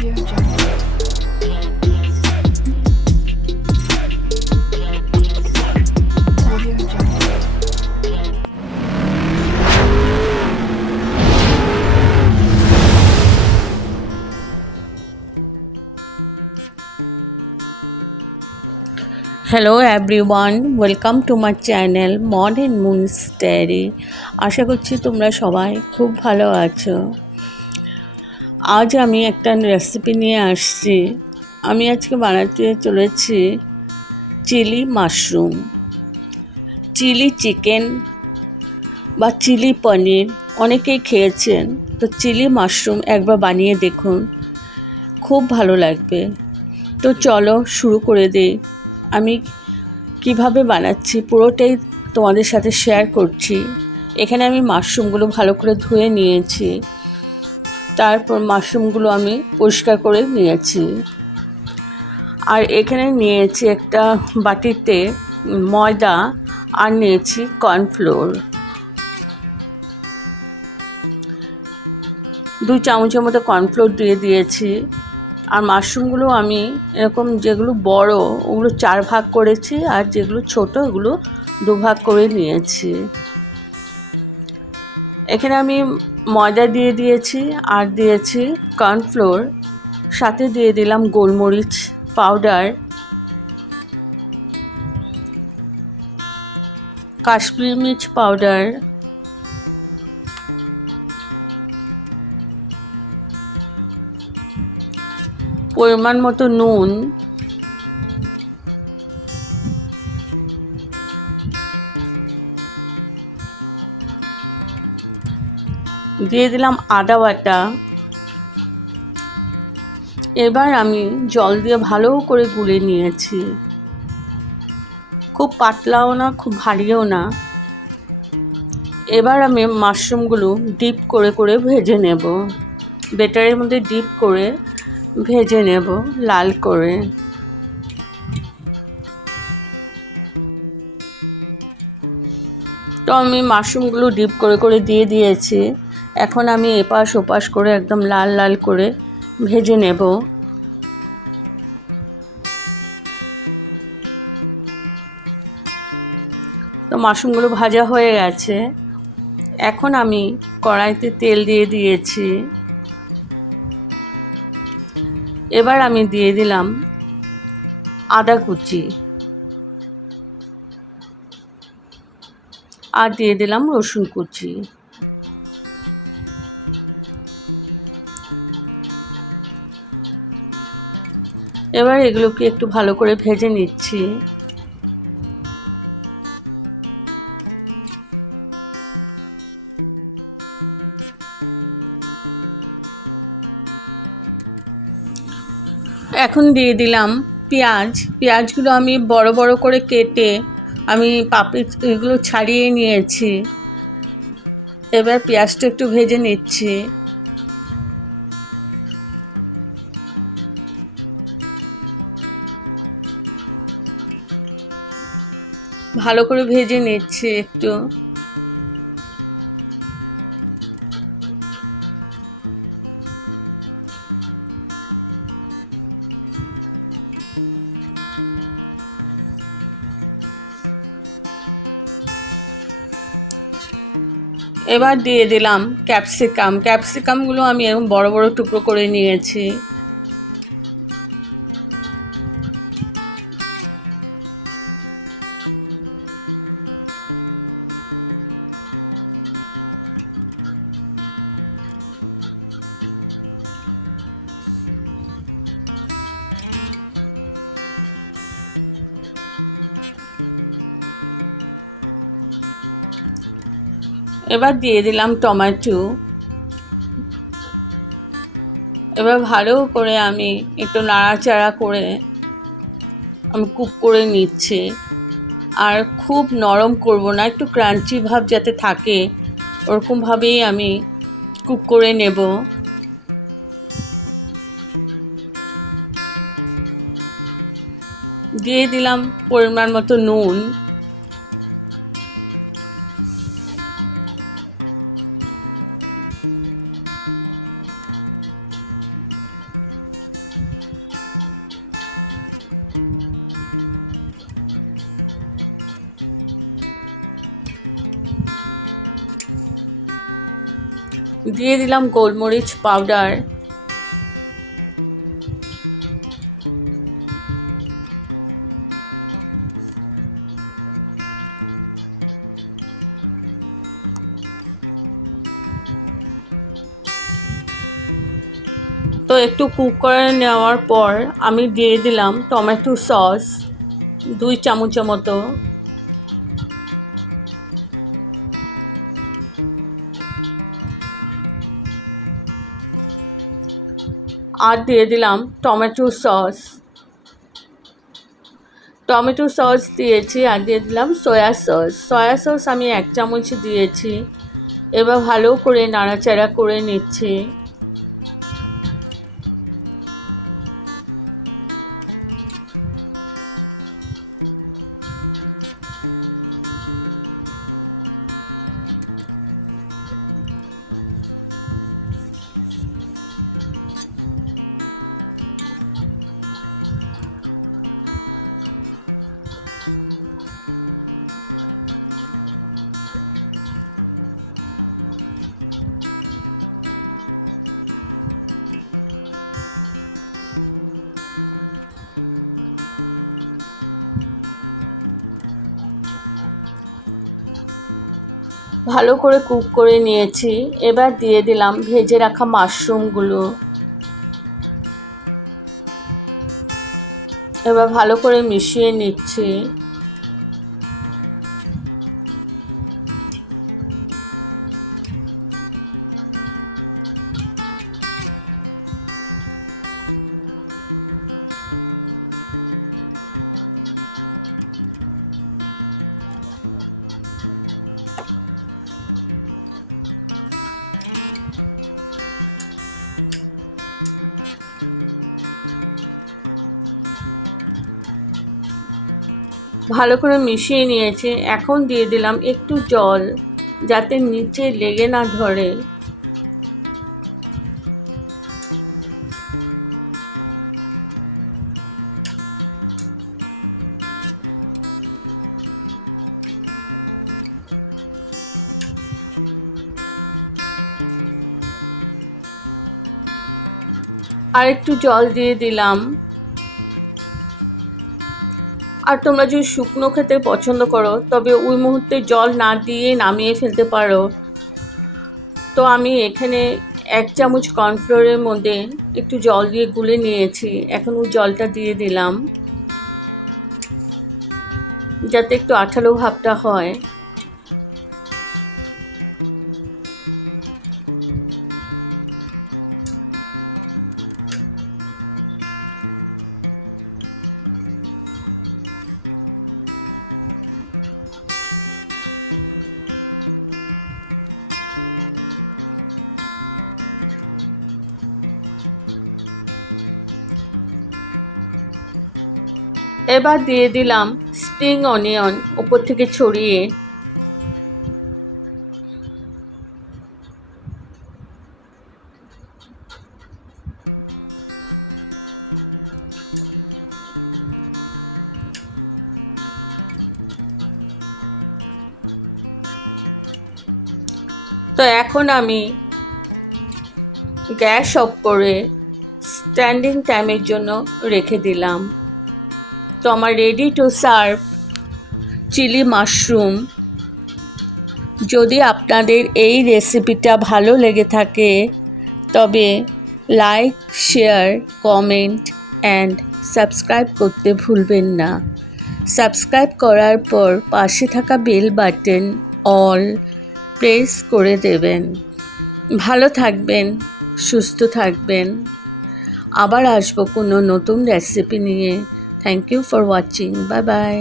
Audio Jungle. Audio Jungle. Hello everyone, welcome to my channel Morning Moon's Diary. আশা করছি তোমরা সবাই খুব ভালো আছো। আজ আমি একটা রেসিপি নিয়ে আসছি। আমি আজকে বানাতে চলেছি চিলি মাশরুম, চিলি চিকেন বা চিলি পনির অনেকেই খেয়েছেন, তো চিলি মাশরুম একবার বানিয়ে দেখুন, খুব ভালো লাগবে। তো চলো শুরু করে দিই। আমি কিভাবে বানাচ্ছি পুরোটাই তোমাদের সাথে শেয়ার করছি। এখানে আমি মাশরুমগুলো ভালো করে ধুয়ে নিয়েছি, তারপর মাশরুমগুলো আমি পরিষ্কার করে নিয়েছি। আর এখানে নিয়েছি একটা বাটিতে ময়দা, আর নিয়েছি কর্নফ্লোর। 2 চামচের মতো কর্নফ্লোর দিয়ে দিয়েছি। আর মাশরুমগুলো আমি এরকম যেগুলো বড় ওগুলো 4 ভাগ করেছি, আর যেগুলো ছোট ওগুলো 2 ভাগ করে নিয়েছি। এখানে আমি ময়দা দিয়ে দিয়েছি আর দিয়েছি কর্নফ্লোর, সাথে দিয়ে দিলাম গোলমরিচ পাউডার, কাশ্মীরি মির্চ পাউডার, পরিমাণ মতো নুন, দিয়ে দিলাম আদা বাটা। এবার আমি জল দিয়ে ভালো করে গুলে নিয়েছি, খুব পাতলাও না খুব ভারীও না। এবার আমি মাশরুমগুলো ডিপ করে করে ভেজে নেব, ব্যাটারের মধ্যে ডিপ করে ভেজে নেব লাল করে। তো আমি মাশরুমগুলো ডিপ করে করে দিয়ে দিয়েছি। এখন আমি এপাশ ওপাশ করে একদম লাল লাল করে ভেজে নেব। তো মাশরুমগুলো ভাজা হয়ে গেছে। এখন আমি কড়াইতে তেল দিয়ে দিয়েছি। এবার আমি দিয়ে দিলাম আদা কুচি, আর দিয়ে দিলাম রসুন কুচি। এবার এগুলোকে একটু ভালো করে ভেজে নিচ্ছি। এখন দিয়ে দিলাম পেঁয়াজ। পেঁয়াজগুলো আমি বড় বড় করে কেটে আমি পাপড়ি এগুলো ছাড়িয়ে নিয়েছি। এবার পেঁয়াজটা একটু ভেজে নিচ্ছি। ভালো করে ভেজে নিচ্ছি একটু। এবার দিয়ে দিলাম ক্যাপসিকাম। ক্যাপসিকামগুলো আমি এরকম বড় বড় টুকরো করে নিয়েছি। এবার দিয়ে দিলাম টমেটো। এবার ভালো করে আমি একটু নাড়াচাড়া করে আমি কুক করে নিচ্ছি। আর খুব নরম করব না, একটু ক্রাঞ্চি ভাব যাতে থাকে ওরকমভাবেই আমি কুক করে নেব। দিয়ে দিলাম পরিমাণ মতো নুন। দিয়ে দিলাম গোলমরিচ পাউডার, তো একটু কুক করে নেওয়ার পর আমি দিয়ে দিলাম টমেটো সস 2 চামচের মতো, আর দিয়ে দিলাম টমেটো সস দিয়েছি, আর দিয়ে দিলাম সয়া সস আমি 1 চামচ দিয়েছি। এবার ভালো করে নাড়াচাড়া করে নিচ্ছি। ভালো করে কুক করে নিয়েছি। এবার দিয়ে দিলাম ভেজে রাখা মাশরুমগুলো। এবার ভালো করে মিশিয়ে নিচ্ছি। ভালো করে মিশিয়ে নিয়েছি। এখন দিয়ে দিলাম একটু জল, যাতে নিচে লেগে না ধরে। আর একটু জল দিয়ে দিলাম। আর তোমরা যদি শুকনো খেতে পছন্দ করো তবে ওই মুহূর্তে জল না দিয়ে নামিয়ে ফেলতে পারো। তো আমি এখানে 1 চামচ কর্নফ্লোরের মধ্যে একটু জল দিয়ে গুলে নিয়েছি। এখন ওই জলটা দিয়ে দিলাম, যাতে একটু আঠালো ভাবটা হয়। এবার দিয়ে দিলাম স্প্রিং অনিয়ন উপর থেকে ছড়িয়ে। তো এখন আমি গ্যাস অফ করে স্ট্যান্ডিং টাইমের জন্য রেখে দিলাম। তো আমার ready to serve chilli mushroom. যদি আপনাদের এই রেসিপিটা ভালো লেগে থাকে তবে like, share, comment and subscribe করতে ভুলবেন না। সাবস্ক্রাইব করার পর পাশে থাকা বেল বাটন অল প্রেস করে দেবেন। ভালো থাকবেন, সুস্থ থাকবেন। আবার আসবো কোনো নতুন রেসিপি নিয়ে। Thank you for watching. Bye by.